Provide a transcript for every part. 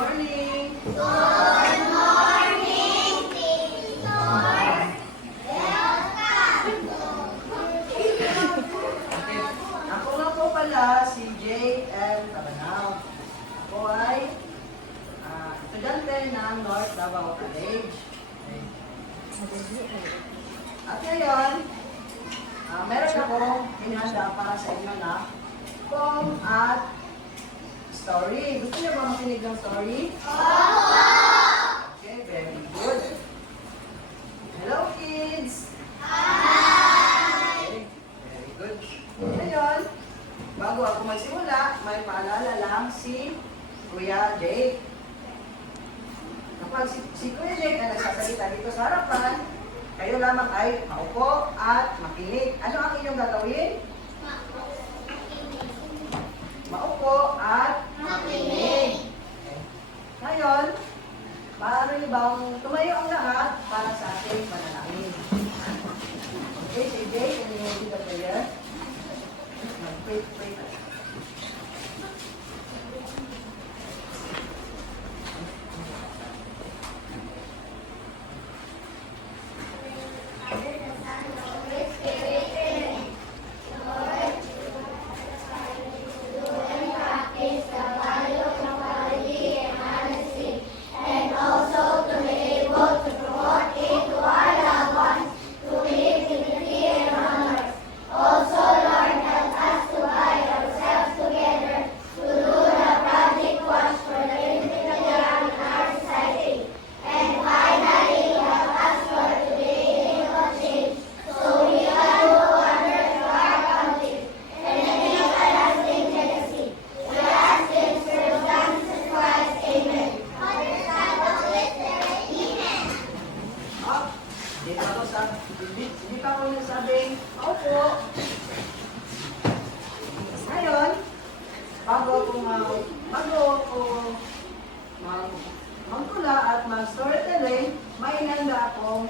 morning! Good morning, Victor! Welcome! Okay. Ako nga po pala si J.M. Tabanaw. Ako ay estudyante ng North Davao College. Okay. At ngayon, meron akong hinahanda para sa inyo na poem at story. Gusto niyo ba makinig ng story? Okay, very good. Hello, kids! Okay, very good. Ngayon, bago ako magsimula, may paalala lang si Kuya Jake. Kapag si Kuya Jake ay nagsasalita dito sa harapan, kayo lamang ay maupo at makinig. Ano ang inyong gagawin? Maupo at makinig. Okay. Ngayon, maaari niyo bang tumayo ang lahat para sa ating panalangin? Okay, si Jake, can you read the prayer? Pray. Hindi pa ako nagsabing, opo. Ngayon, bago ako magtula at mag-storytelling, may inanda akong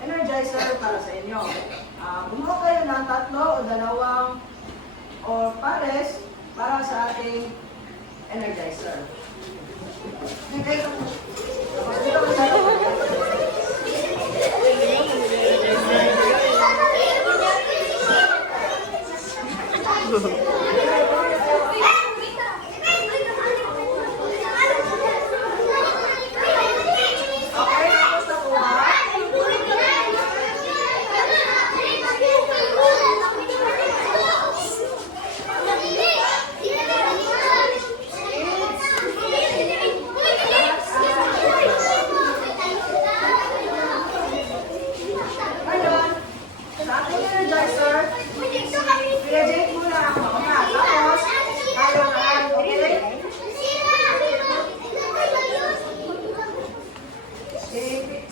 energizer para sa inyo. Bumuo kayo ng 3 o 2 or pares para sa ating energizer.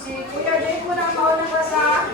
Si Kuya Jake mo na ang maunang basa.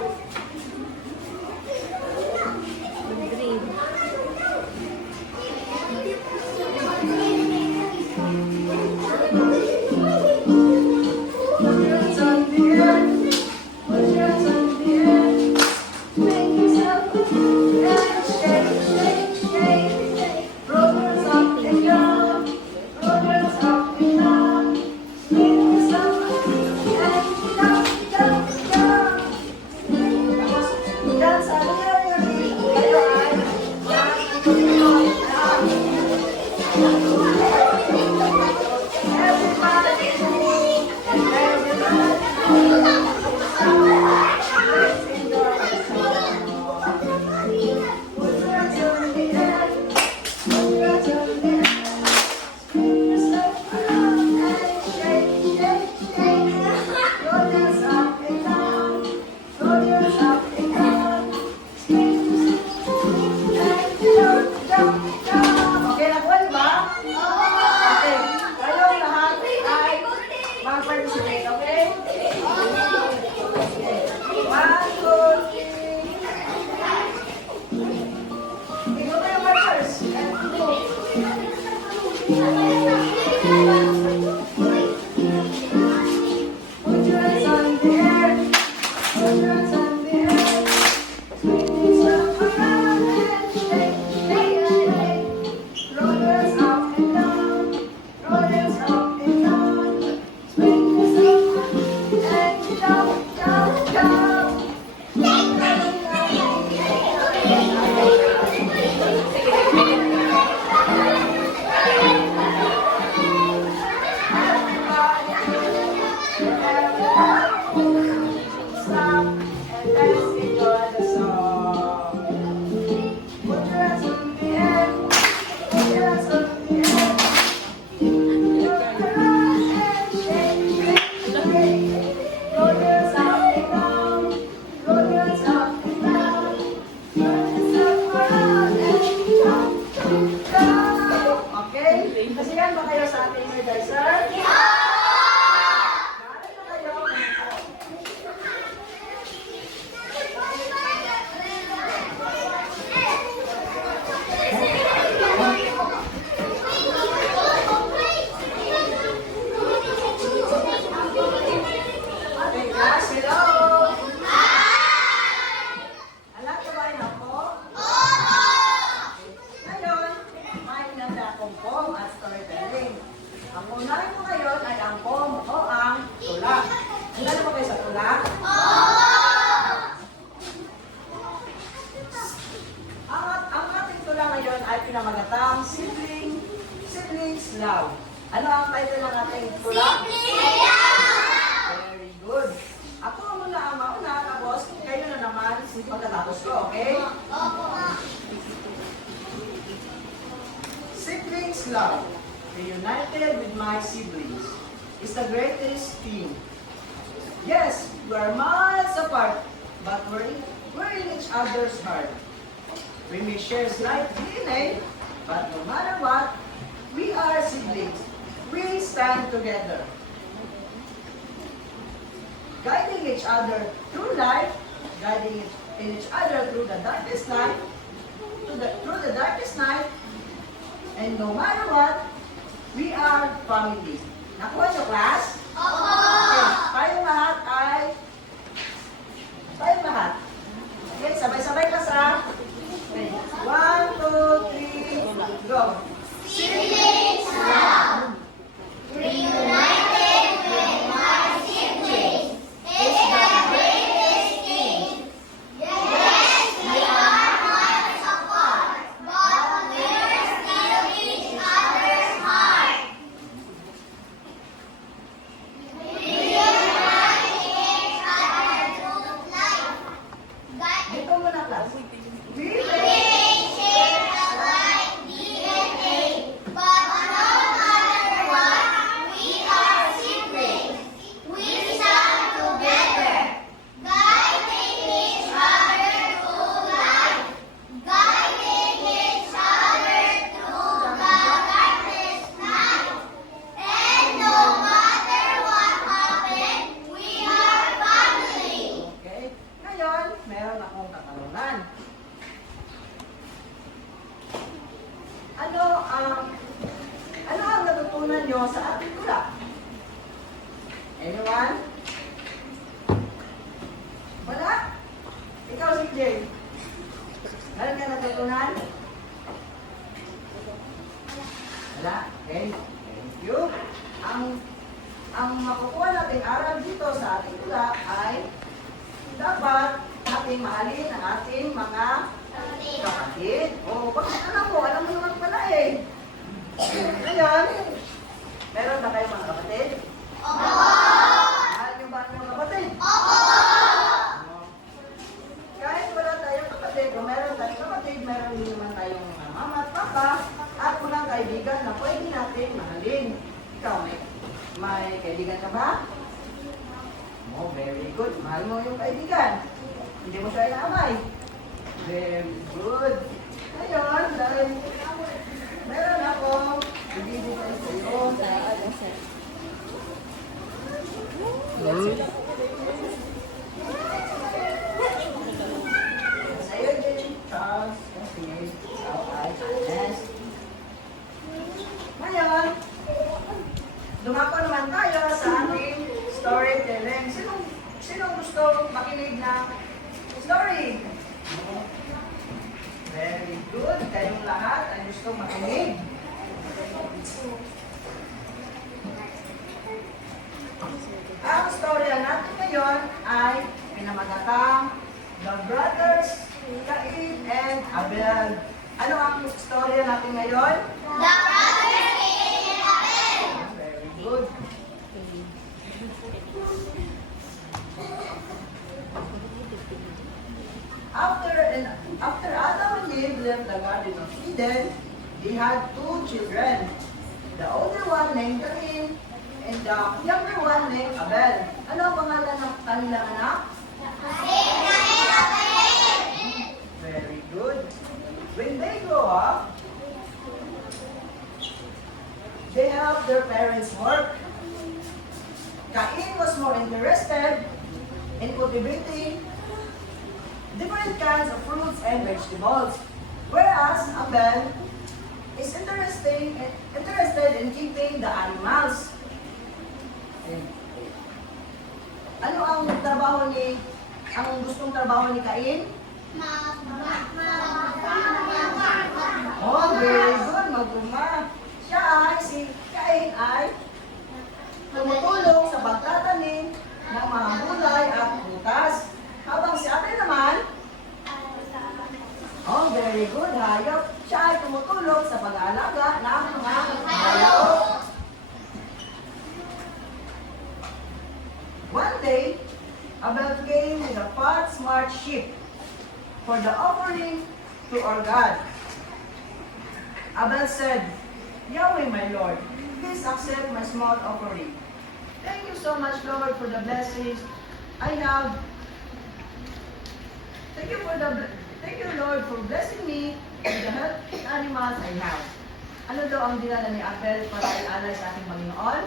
Rollers up and down, Okay? Kasiyahan ba kayo sa ating energizer? Maaari na kayo. Okay, class, hello! Alam ko ba yun ako? Ngayon, may nanda akong poem at storytelling. Ang unahin ko ngayon ay ang poem o ang tula. Handa na ba kayo sa tula? Ang ating tula ngayon ay pinamagatang Siblings Love. Ano ang title ng ating tula? Very good. Ako muna ang mauna, tapos kayo na naman pagkatapos ko, okay? Siblings love, reunited with my siblings, is the greatest thing. Yes, we are miles apart, but we're in each other's heart. We may share slight DNA, but no matter what, we are siblings. We stand together, guiding each other through life, guiding each other through the darkest night, through the darkest night, and no matter what, we are family. Nakuha niyo, class? Okay, tayong lahat. Okay, sabay-sabay class ha. Okay, 1, 2, 3, go. Siblings love, reunited with my siblings, is the greatest thing. Yes, we are miles apart, but we're still in each other's heart. Reunited each other through life. Dito muna, class. We Share a light DNA, but no matter what, we are siblings. We stand together, guiding each other through life, guiding each other through the darkest night. And no matter what happens, we are family. Okay? Ngayon, meron akong katanungan. Ano ang natutunan nyo sa ating tula? Anyone? Wala? Ikaw, si Jay. Meron ka natutunan? Wala? Okay. Thank you. Ang makukuha nating aral dito sa ating tula ay dapat ating mahalin ang ating mga kapatid. O, bakit alam mo naman pala eh. Ngayon, meron ba kayong mga kapatid? Mahal niyo ba ang mga kapatid? Kahit wala tayong kapatid, kung meron tayong kapatid, meron din naman tayong mga mama at papa at mga kaibigan na pwede natin mahalin. Ikaw, may kaibigan ka ba? Oh, very good. Mahal mo yung kaibigan. Hindi mo siya inaamay. Very good. Ngayon, dahil meron ako ibibigay sa iyo. Sa iyo, Charles, kasi ikaw ay honest. Ngayon, dumako naman tayo sa ating storytelling. Sino gusto makinig ng story? Very good. Kayong lahat ay gusto makinig. Ang storya natin ngayon ay pinamagatang The Brothers Cain and Abel. Ano ang storya natin ngayon? The brothers Cain and Abel. Very good. After Adam and Eve left the Garden of Eden, they had two children. The older one named Cain and the younger one named Abel. Ano ang pangalan ng kanilang anak? Cain and Abel. Very good. When they grow up, help their parents work. Cain was more interested in cultivating different kinds of fruits and vegetables, whereas Abel is interested in keeping the animals. Ano ang gustong trabaho ni Cain? Oh, very good, maguma. Si Cain ay tumutulong sa pagtatanim ng mga gulay at butas. Habang si Abel naman, oh, very good, hayop. Siya ay tumutulong sa pag-aalaga ng mga hayop. One day, Abel came with a fat, smart sheep for the offering to our God. Abel said, Yahweh, my Lord, please accept my small offering. Thank you so much, Lord, for the blessings I have. Thank you, Lord, for blessing me with the healthy animals I have. Ano daw ang dinala ni Abel para ialay sa ating Panginoon?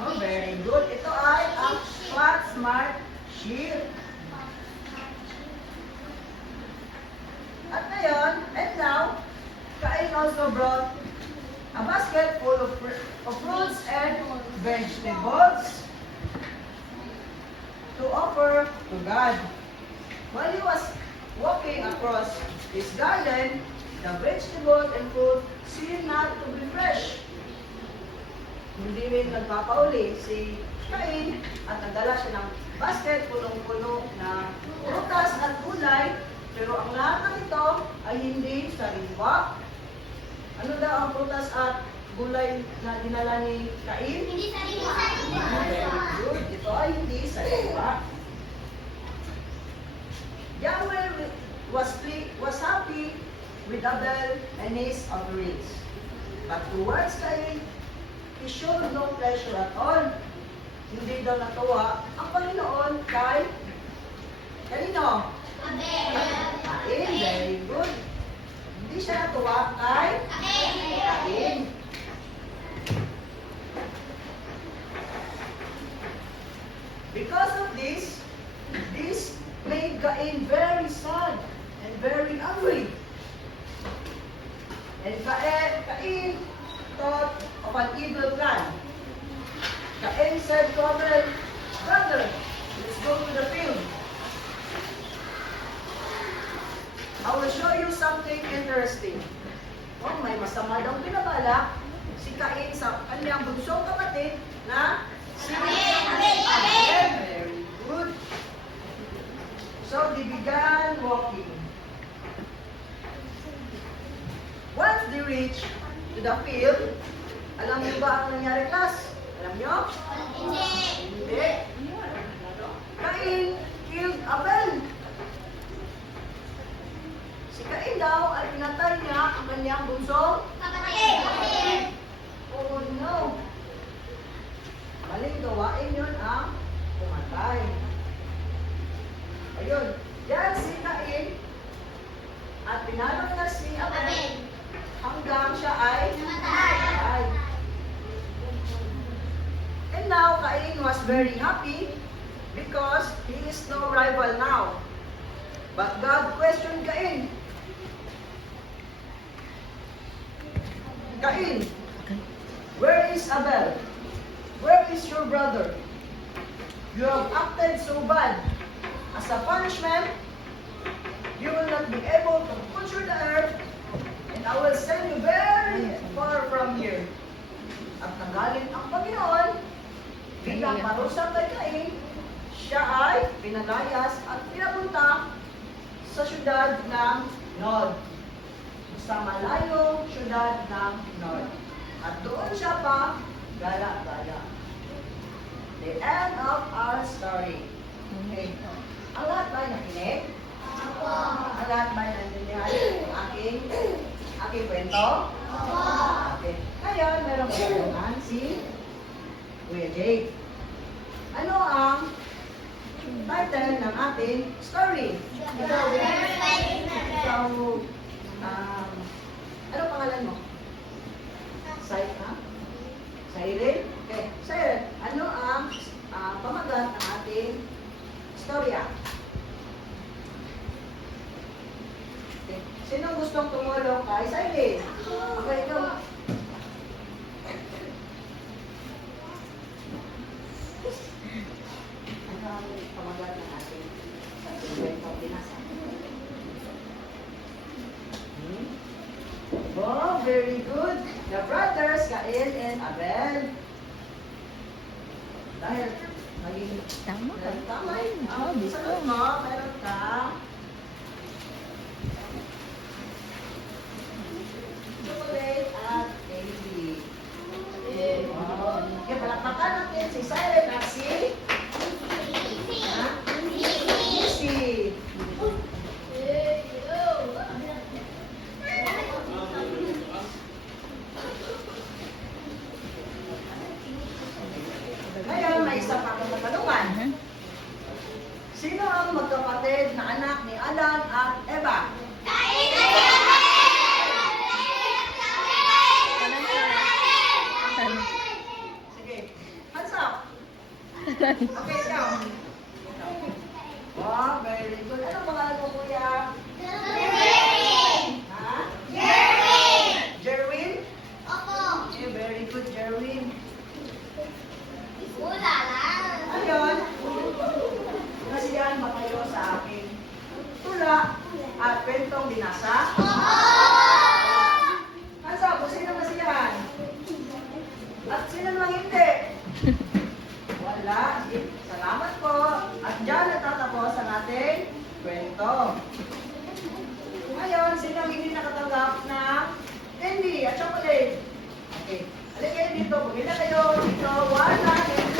No, very good. Ito ay ang fat, smart sheep. At ngayon, and now, Cain also brought a basket full of fruits and vegetables to offer to God. While he was walking across his garden, the vegetables and fruit seemed not to be fresh. Hindi rin nagpapauli si Cain at nagdala siya ng basket punong-puno na prutas at gulay, pero ang lahat ng ito ay hindi sariwa. Ano daw ang prutas at gulay na dinala ni Cain? Hindi sariwa. Very good. Ito ay hindi sariwa. Yahweh was happy with Abel and his offerings. But towards Cain, he showed no pleasure at all. Hindi daw natuwa ang Panginoon kay kanino? Cain. Very good. Hindi siya natuwa kay Cain. Because of this made Cain very sad and very angry. And Cain thought of an evil plan. Cain said to Abel, Brother, let's go to the field. I will show you something interesting. Oh, may masama daw pinabala si Cain sa kanyang bunsong kapatid na si Abel. Very good. So they began walking. Once they reached to the field, alam niyo ba ang nangyari, class? Alam niyo? Hindi. Cain killed Abel. Si Cain daw ay pinatay niya ang kanyang bunsong kapatid. Oh no. Maling gawain yun ang pumatay. Ayun. Yan si Cain at pinalo na si Abel hanggang siya ay namatay. And now Cain was very happy because he is no rival now. But God questioned Cain. Cain, where is Abel? Where is your brother? You have acted so bad. As a punishment, you will not be able to puncture the earth, and I will send you very far from here. At nagalit ang Panginoon, bilang parusa kay Cain, siya ay pinalayas at pinapunta sa syudad ng Nod. Sa malayong syudad ng Nod. At doon siya pa gala-gala. The end of our story. Okay. Ang lahat ba nakinig? Ang lahat ba nandiyan yung aking kwento? Okay. Ngayon, meron kailangan si Kuya Jake. Ano ang title ng ating story? Ikaw, ano pangalan mo? Sai, ha? Siren? Okay. Siren, ano ang pamagat ng ating istorya? Okay. Sino gustong tumulong kay Siren? Okay, ikaw. Ano ang pamagat ng ating kwentong binasa? Oh, very good. The brothers, Cain and Abel. Dahil maging Tama ka. tama. Sabi ko. Sagot mo, meron ka. Chocolate at candy. Wow. Okay, palakpakan natin si Siren at si ha? Lucy. Ngayon, may isa pa akong katanungan. Mhm. Sino ang magkapatid na anak ni Adan at Eva? Sige. Hands up. Okay, ikaw. Wow, very good. Anong pangalan mo, kuya? Ha? Jerwin? Okay, very good, Jerwin. Ayun. Nasiyahan ba kayo sa aking tula at kwentong binasa? Hands up, kung sino nasiyahan? At sino namang hindi? Wala. Salamat po. At dyan natatapos ang ating kwento. Ngayon, sino ang hindi nakatanggap ng candy at chocolate? Okay. Halika kayo dito. Bumila kayo dito. 1, 2, 3.